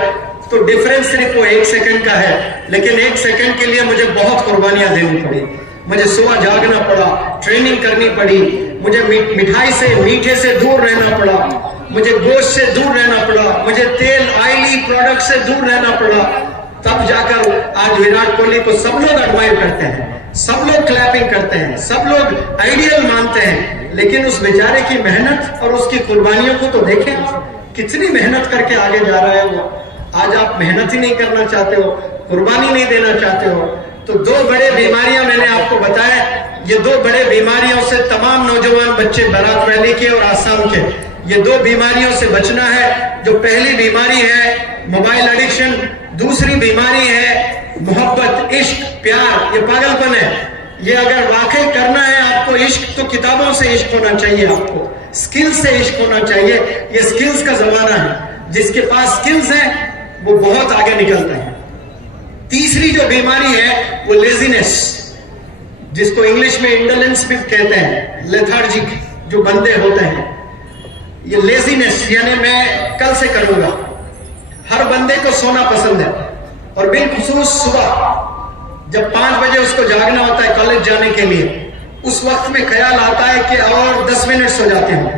تو ڈیفرنس صرف وہ 1 سیکنڈ کا ہے. لیکن 1 سیکنڈ کے لیے مجھے بہت قربانیاں دینی پڑی, مجھے صبح جاگنا پڑا, ٹریننگ کرنی پڑی, مجھے مٹھائی سے, میٹھے سے دور رہنا پڑا, مجھے گوشت سے دور رہنا پڑا, مجھے تیل آئلی پروڈکٹ سے دور رہنا پڑا. تب جا کر آج وراٹ کوہلی کو سب لوگ ایڈمائر کرتے ہیں, سب لوگ کلیپنگ کرتے ہیں, سب لوگ آئیڈیل مانتے ہیں, لیکن اس بیچارے کی محنت اور اس کی قربانیوں کو تو دیکھیں, کتنی محنت کر کے آگے جا رہا ہے وہ. آج آپ محنت ہی نہیں کرنا چاہتے ہو, قربانی نہیں دینا چاہتے ہو. تو 2 بڑے بیماریاں میں نے آپ کو بتایا, یہ 2 بڑے بیماریوں سے تمام نوجوان بچے برات ویلی کے اور آسام کے, یہ 2 بیماریوں سے بچنا ہے. جو پہلی بیماری ہے موبائل ایڈکشن, دوسری بیماری ہے محبت, عشق, پیار, یہ پاگل پن ہے. یہ اگر واقعی کرنا ہے آپ کو عشق, تو کتابوں سے عشق ہونا چاہیے, آپ کو سکل سے عشق ہونا چاہیے. یہ سکلز کا زمانہ ہے, جس کے پاس سکلز ہیں وہ بہت آگے نکلتا ہے. تیسری جو بیماری ہے وہ لیزینس, جس کو انگلش میں انڈولنس بھی کہتے ہیں, لیتھارجک جو بندے ہوتے ہیں. یہ لیزینس یعنی میں کل سے کروں گا. ہر بندے کو سونا پسند ہے, اور بالخصوص صبح جب 5 بجے اس کو جاگنا ہوتا ہے کالج جانے کے لیے, اس وقت میں خیال آتا ہے کہ اور 10 منٹ سو جاتے ہوں,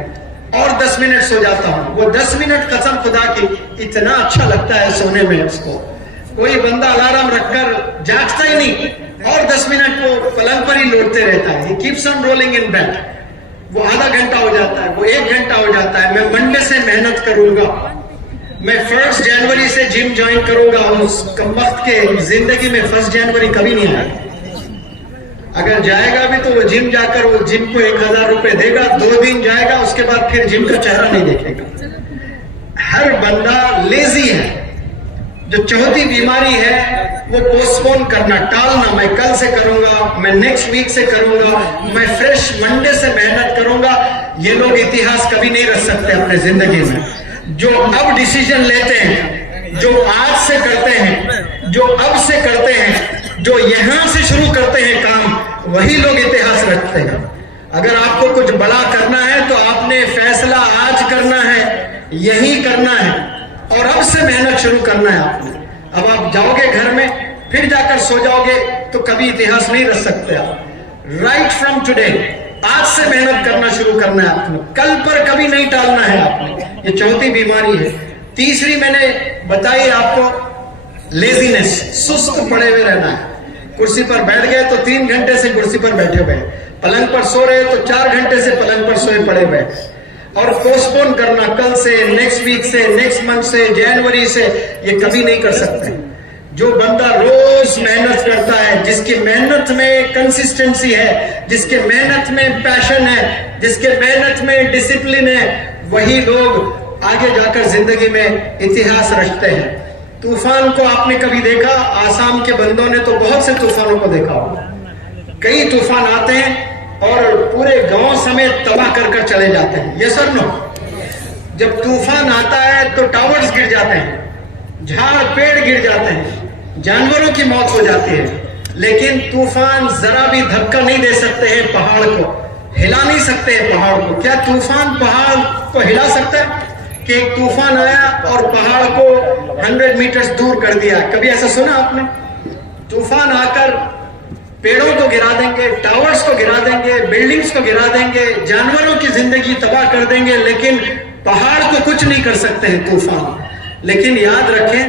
اور 10 منٹ سو جاتا ہوں. وہ 10 منٹ قسم خدا کی اتنا اچھا لگتا ہے سونے میں. اس کو کوئی بندہ الارم رکھ کر جاگتا ہی نہیں, اور 10 منٹ وہ پلنگ پر ہی لوٹتے رہتا ہے. He keeps on rolling in bed. وہ آدھا گھنٹہ ہو جاتا ہے, وہ 1 گھنٹہ ہو جاتا ہے. میں منڈے سے محنت کروں گا, میں 1 جنوری سے جم جوائن کروں گا. اس کم وقت کے زندگی میں 1 جنوری کبھی نہیں آئے. اگر جائے گا بھی تو وہ جم جا کر وہ جم کو 1000 روپے دے گا, 2 دن جائے گا, اس کے بعد پھر جم کا چہرہ نہیں دیکھے گا. ہر بندہ لیزی ہے. جو چوتھی بیماری ہے وہ پوسٹ پون کرنا, ٹالنا. میں کل سے کروں گا, میں نیکسٹ ویک سے کروں گا, میں فریش منڈے سے محنت کروں گا. یہ لوگ اتہاس کبھی نہیں رکھ سکتے اپنے زندگی میں. جو اب ڈیسیژن لیتے ہیں, جو آج سے کرتے ہیں, جو اب سے کرتے ہیں, جو یہاں سے شروع کرتے ہیں کام وہی لوگ اتہاس رکھتے ہیں. اگر آپ کو کچھ بڑا کرنا ہے تو آپ نے فیصلہ آج کرنا ہے, یہی کرنا ہے, اور اب سے محنت شروع کرنا ہے آپ نے. اب آپ جاؤ گے گھر میں پھر جا کر سو جاؤ گے تو کبھی اتہاس نہیں رکھ سکتے آپ. رائٹ فرام ٹوڈے, آج سے محنت کرنا شروع کرنا ہے آپ نے, کل پر کبھی نہیں ٹالنا ہے آپ نے. یہ چوتھی بیماری ہے. تیسری میں نے بتائی آپ کو, لیزینس, سست پڑے ہوئے رہنا ہے. کرسی پر بیٹھ گئے تو 3 گھنٹے سے کرسی پر بیٹھے ہوئے, پلنگ پر سو رہے تو 4 گھنٹے سے پلنگ پر سوئے پڑے ہوئے, اور پوسٹ پون کرنا کل سے, نیکسٹ ویک سے, نیکسٹ منتھ سے, جنوری سے, یہ کبھی نہیں کر سکتے. جو بندہ روز محنت کرتا ہے, جس کی محنت میں کنسسٹنسی ہے, جس کے محنت میں پیشن ہے, جس کے محنت میں ڈسپلن ہے, وہی لوگ آگے جا کر زندگی میں اتہاس رچتے ہیں. طوفان کو آپ نے کبھی دیکھا؟ آسام کے بندوں نے تو بہت سے طوفانوں کو دیکھا ہوگا. کئی طوفان آتے ہیں اور پورے گاؤں سمیت تباہ کر کر چلے جاتے ہیں. یس اور نو؟ جب طوفان آتا ہے تو ٹاورز گر جاتے ہیں, جھاڑ پیڑ گر جاتے ہیں, جانوروں کی موت ہو جاتی ہے. لیکن طوفان ذرا بھی دھکا نہیں دے سکتے ہیں پہاڑ کو, ہلا نہیں سکتے ہیں پہاڑ کو. کیا طوفان پہاڑ کو ہلا سکتا ہے؟ کہ ایک طوفان آیا اور پہاڑ کو 100 میٹرز دور کر دیا. کبھی ایسا سنا آپ نے؟ طوفان آ کر پیڑوں کو گرا دیں گے, ٹاورز کو گرا دیں گے, بلڈنگز کو گرا دیں گے, جانوروں کی زندگی تباہ کر دیں گے, لیکن پہاڑ کو کچھ نہیں کر سکتے ہیں طوفان. لیکن یاد رکھیں,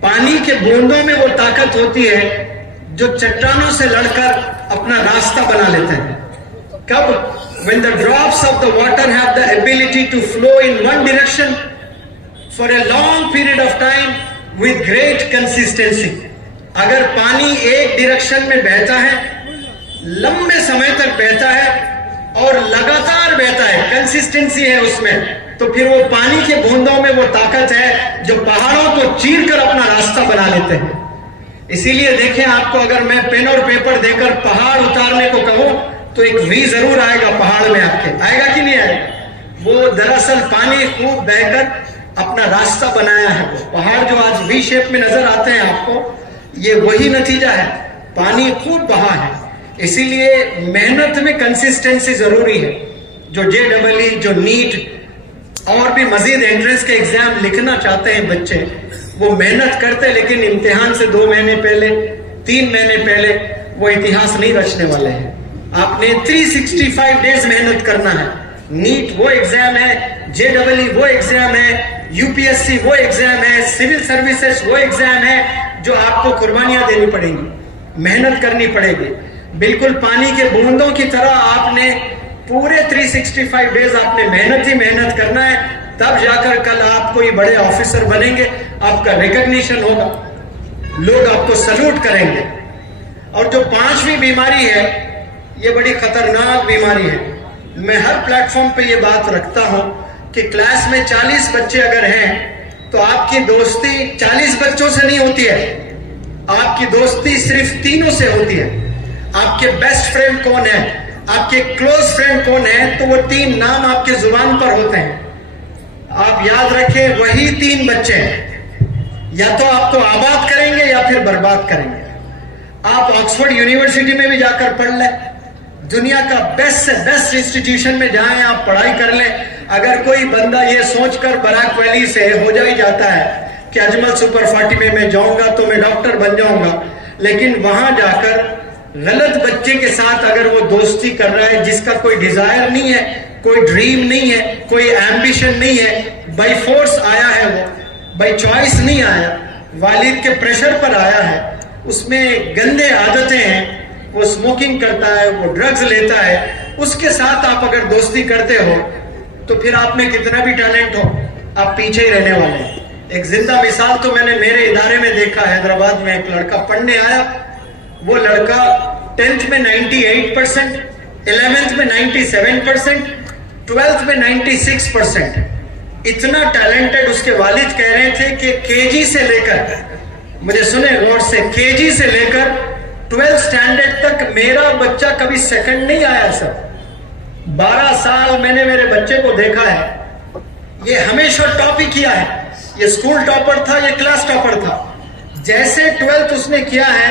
پانی کے بوندوں میں وہ طاقت ہوتی ہے جو چٹانوں سے لڑ کر اپنا راستہ بنا لیتے ہیں. کب؟ when the drops of the water have the ability to flow in one direction for a long period of time with great consistency. اگر پانی ایک ڈائریکشن میں بہتا ہے, لمبے سمے تک بہتا ہے اور لگاتار بہتا ہے, کنسسٹنسی ہے اس میں, تو پھر وہ پانی کے بوندوں میں وہ طاقت ہے جو پہاڑوں کو چیر کر اپنا راستہ بنا لیتے ہیں. اسی لیے دیکھیں, آپ کو اگر میں پین اور پیپر دے کر پہاڑ اتارنے کو کہوں تو ایک وی ضرور آئے گا پہاڑ میں آپ کے, آئے گا کہ نہیں آئے گا؟ وہ دراصل پانی خوب بہ کر اپنا راستہ بنایا ہے. وہ پہاڑ جو آج وی شیپ میں نظر آتے ہیں آپ کو, یہ وہی نتیجہ ہے, پانی خوب بہا ہے. اسی لیے محنت میں کنسسٹنسی ضروری ہے. جو JEE, جو نیٹ اور بھی مزید انٹرنس کے ایگزام لکھنا چاہتے ہیں بچے, وہ محنت کرتے, لیکن امتحان سے 2 مہینے پہلے, 3 مہینے پہلے وہ اتہاس نہیں رچنے والے ہیں. آپ نے 365 ڈیز محنت کرنا ہے. نیٹ وہ ایگزام ہے, JEE وہ ایگزام ہے, UPSC وہ ایگزام ہے, سول سروسز وہ ایگزام ہے جو آپ کو قربانیاں دینی پڑیں گی, محنت کرنی پڑے گی. بالکل پانی کے بوندوں کی طرح آپ نے پورے 365 ڈیز آپ نے محنت ہی محنت کرنا ہے. تب جا کر کل آپ کوئی بڑے آفیسر بنیں گے, آپ کا ریکگنیشن ہوگا, لوگ آپ کو سلوٹ کریں گے. اور جو 5ویں بیماری ہے, یہ بڑی خطرناک بیماری ہے. میں ہر پلیٹ فارم پہ یہ بات رکھتا ہوں کہ کلاس میں 40 بچے اگر ہیں تو آپ کی دوستی 40 بچوں سے نہیں ہوتی ہے, آپ کی دوستی صرف 3 سے ہوتی ہے. آپ کے بیسٹ فرینڈ کون ہے, آپ کے کلوز فرینڈ کون ہے, تو وہ 3 نام آپ کے زبان پر ہوتے ہیں. آپ یاد رکھیں, وہی 3 بچے ہیں, یا تو آپ کو آباد کریں گے یا پھر برباد کریں گے. آپ آکسفورڈ یونیورسٹی میں بھی جا کر پڑھ لیں, دنیا کا بیسٹ سے بیسٹ انسٹیٹیوشن میں جائیں, آپ پڑھائی کر لیں. اگر کوئی بندہ یہ سوچ کر براک ویلی سے ہو جائی جاتا ہے کہ اجمل سپر 40 میں جاؤں گا تو میں ڈاکٹر بن جاؤں گا, لیکن وہاں جا کر غلط بچے کے ساتھ اگر وہ دوستی کر رہا ہے جس کا کوئی ڈیزائر نہیں ہے, کوئی ڈریم نہیں ہے, کوئی ایمبیشن نہیں ہے, بائی فورس آیا ہے, وہ بائی چوائس نہیں آیا, والد کے پریشر پر آیا ہے, اس میں گندے عادتیں ہیں, وہ اسموکنگ کرتا ہے, وہ ڈرگز لیتا ہے, اس کے ساتھ آپ اگر دوستی کرتے ہو تو پھر آپ میں کتنا بھی ٹیلنٹ ہو, آپ پیچھے ہی رہنے والے ہیں. ایک زندہ مثال تو میں نے میرے ادارے میں دیکھا, حیدرآباد میں ایک لڑکا پڑھنے آیا, وہ لڑکا 10th میں 98%, 11th میں 97%, 12th میں 96%. اتنا ٹیلنٹڈ, اس کے والد کہہ رہے تھے کہ KG سے لے کر, مجھے سنیں غور سے, KG سے لے کر 12th اسٹینڈرڈ تک میرا بچہ کبھی سیکنڈ نہیں آیا سر. 12 سال میں نے میرے بچے کو دیکھا ہے, یہ ہمیشہ ٹاپ ہی کیا ہے. یہ اسکول ٹاپر تھا, یہ کلاس ٹاپر تھا. جیسے 12th اس نے کیا ہے,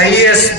IAS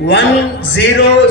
1000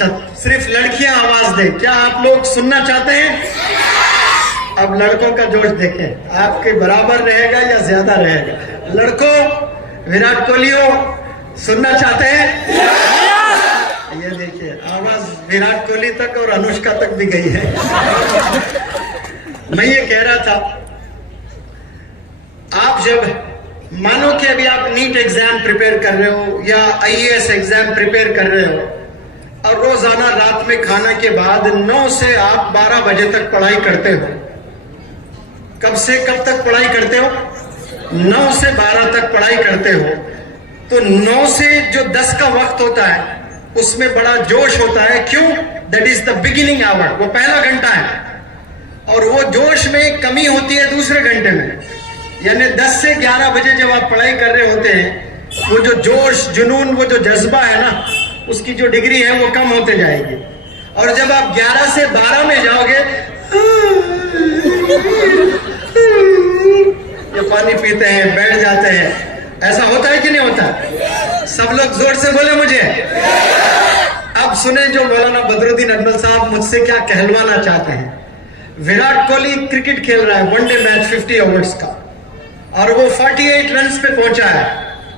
اچھا صرف لڑکیاں آواز دیں, کیا آپ لوگ سننا چاہتے ہیں؟ اب لڑکوں کا جوش دیکھیں, آپ کے برابر رہے گا یا زیادہ رہے گا؟ لڑکوں, وراٹ کوہلی سننا چاہتے ہیں؟ یہ دیکھیے آواز وراٹ کوہلی تک اور انوشکا تک بھی گئی ہے. میں یہ کہہ رہا تھا, آپ جب مانو کہ ابھی آپ نیٹ ایگزام پریپیئر کر رہے ہو یا IAS ایگزام پریپیئر کر رہے ہو, اور روزانہ رات میں کھانا کے بعد 9 سے آپ 12 بجے تک پڑھائی کرتے ہو. کب سے کب تک پڑھائی کرتے ہو؟ 9 سے 12 تک پڑھائی کرتے ہو. تو 9 سے جو 10 کا وقت ہوتا ہے اس میں بڑا جوش ہوتا ہے. کیوں؟ دیٹ از دا بگننگ آور, وہ پہلا گھنٹہ ہے. اور وہ جوش میں کمی ہوتی ہے دوسرے گھنٹے میں, یعنی 10 سے 11 بجے جب آپ پڑھائی کر رہے ہوتے ہیں, وہ جو جوش جنون, وہ جو جذبہ ہے نا, اس کی جو ڈگری ہے وہ کم ہوتے جائے گی. اور جب آپ 11 سے 12 میں جاؤ گے, یہ پانی پیتے ہیں, بیٹھ جاتے ہیں. ایسا ہوتا ہے کہ نہیں ہوتا؟ سب لوگ زور سے بولے مجھے. اب سنیں جو مولانا بدر الدین اجمل صاحب مجھ سے کیا کہلوانا چاہتے ہیں. وراٹ کوہلی کرکٹ کھیل رہا ہے, ون ڈے میچ 50 اوورز کا, اور وہ 48 رنز پہ پہنچا ہے,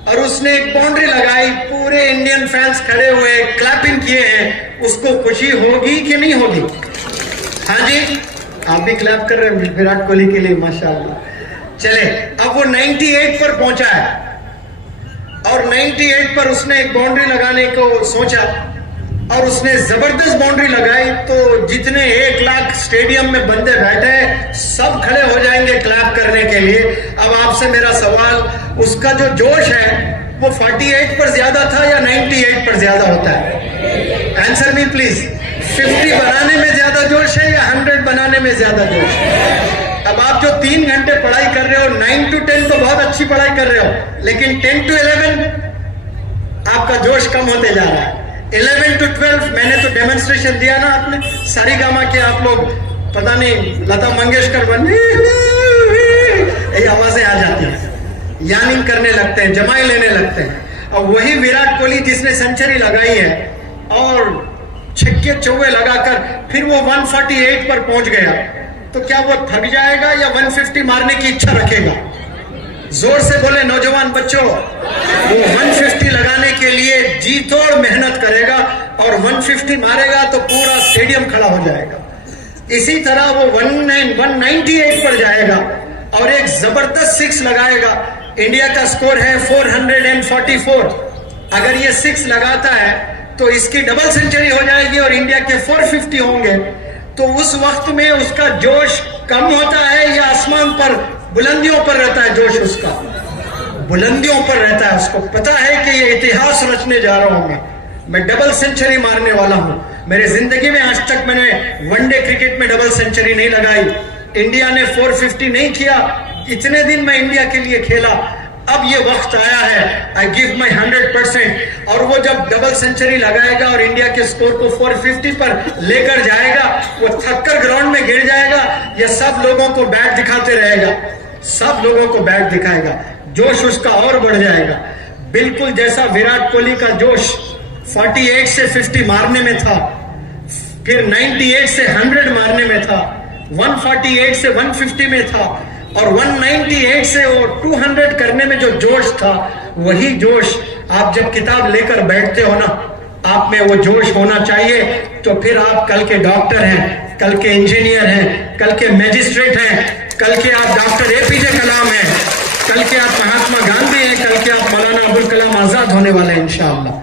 اور اس نے ایک باؤنڈری لگائی. پورے انڈین فینس کھڑے ہوئے, کلیپنگ کیے ہیں. اس کو خوشی ہوگی کہ نہیں ہوگی؟ ہاں جی, آپ بھی کلیپ کر رہے ہیں وراٹ کوہلی کے لیے, ماشاءاللہ. چلے, اب وہ 98 پر پہنچا ہے, اور 98 پر اس نے ایک باؤنڈری لگانے کو سوچا, اور اس نے زبردست باؤنڈری لگائی. تو جتنے 1 لاکھ اسٹیڈیم میں بندے بیٹھے ہیں, سب کھڑے ہو جائیں گے کلیپ کرنے کے لیے. اب آپ سے میرا سوال, اس کا جو جوش ہے وہ 48 پر زیادہ تھا یا 98 پر زیادہ ہوتا ہے؟ Answer me please. 50 بنانے میں زیادہ جوش ہے یا 100 بنانے میں زیادہ جوش ہے؟ اب آپ جو 3 گھنٹے پڑھائی کر رہے ہو, 9 to 10 تو بہت اچھی پڑھائی کر رہے ہو, لیکن 10 to 11 آپ کا جوش کم ہوتے جا رہا ہے. 11 to 12 میں نے تو ڈیمونسٹریشن دیا نا, آپ نے ساری گاما کے, آپ لوگ پتہ نہیں لتا منگیشکر بن یہ آوازیں آ جاتی ہیں, یاننگ کرنے لگتے ہیں, جمائی لینے لگتے ہیں. اور وہی وراٹ کوہلی جس نے سنچری لگائی ہے اور چھکے چوبے لگا کر پھر وہ 148 پر پہنچ گیا, تو کیا وہ تھک جائے گا یا 150 مارنے کی اچھا رکھے گا؟ زور سے بولے نوجوان بچوں. وہ 150 لگانے کے لیے جی توڑ محنت کرے گا, اور 150 مارے گا تو پورا اسٹیڈیم کھڑا ہو جائے گا. اسی طرح وہ 198 پر جائے گا اور ایک زبردست 6 لگائے گا. انڈیا کا سکور ہے 444. اگر یہ 6 لگاتا ہے تو اس کی ڈبل سینچری ہو جائے گی اور انڈیا کے 450 ہوں گے. تو اس وقت میں اس کا جوش کم ہوتا ہے یا آسمان پر بلندیوں پر رہتا ہے؟ جوش اس کا بلندیوں پر رہتا ہے. اس کو پتا ہے کہ یہ اتہاس رچنے جا رہا ہوں, میں ڈبل سینچری مارنے والا ہوں. میرے زندگی میں آج تک میں نے ون ڈے کرکٹ میں ڈبل سینچری نہیں لگائی. انڈیا نے 450 نہیں کیا. اتنے دن میں انڈیا کے لیے کھیلا. اب یہ وقت آیا ہے, I give my 100%. اور وہ جب ڈبل سینچری لگائے گا اور انڈیا کے سکور کو 450 پر لے کر جائے گا, وہ تھک کر گراؤنڈ میں گر جائے گا یا سب لوگوں کو بیٹ دکھاتے رہے گا؟ سب لوگوں کو بیٹ دکھائے گا. جوش اس کا اور بڑھ جائے گا, بالکل جیسا وراٹ کوہلی کا جوش 48 سے 50 مارنے میں تھا, پھر 98 سے 100 مارنے میں تھا, 148 سے 150 میں تھا, اور 198 سے اور 200 کرنے میں جو جوش تھا, وہی جوش آپ جب کتاب لے کر بیٹھتے ہو نا, آپ میں وہ جوش ہونا چاہیے. تو پھر آپ کل کے ڈاکٹر ہیں, کل کے انجینئر ہیں, کل کے میجسٹریٹ ہیں, کل کے آپ ڈاکٹر APJ کلام ہیں, کل کے آپ مہاتما گاندھی ہیں, کل کے آپ مولانا ابوالکلام آزاد ہونے والے ہیں انشاءاللہ.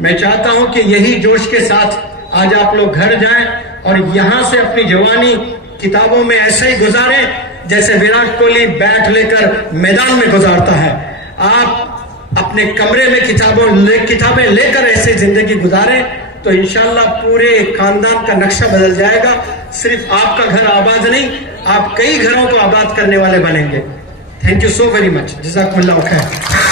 میں چاہتا ہوں کہ یہی جوش کے ساتھ آج آپ لوگ گھر جائیں اور یہاں سے اپنی جوانی کتابوں میں ایسے ہی گزاریں جیسے وراٹ کوہلی بیٹ لے کر میدان میں گزارتا ہے. آپ اپنے کمرے میں کتابیں لے کر ایسے زندگی گزاریں تو انشاءاللہ پورے خاندان کا نقشہ بدل جائے گا. صرف آپ کا گھر آباد نہیں, آپ کئی گھروں کو آباد کرنے والے بنیں گے. Thank you so very much. جزاکم اللہ خیر.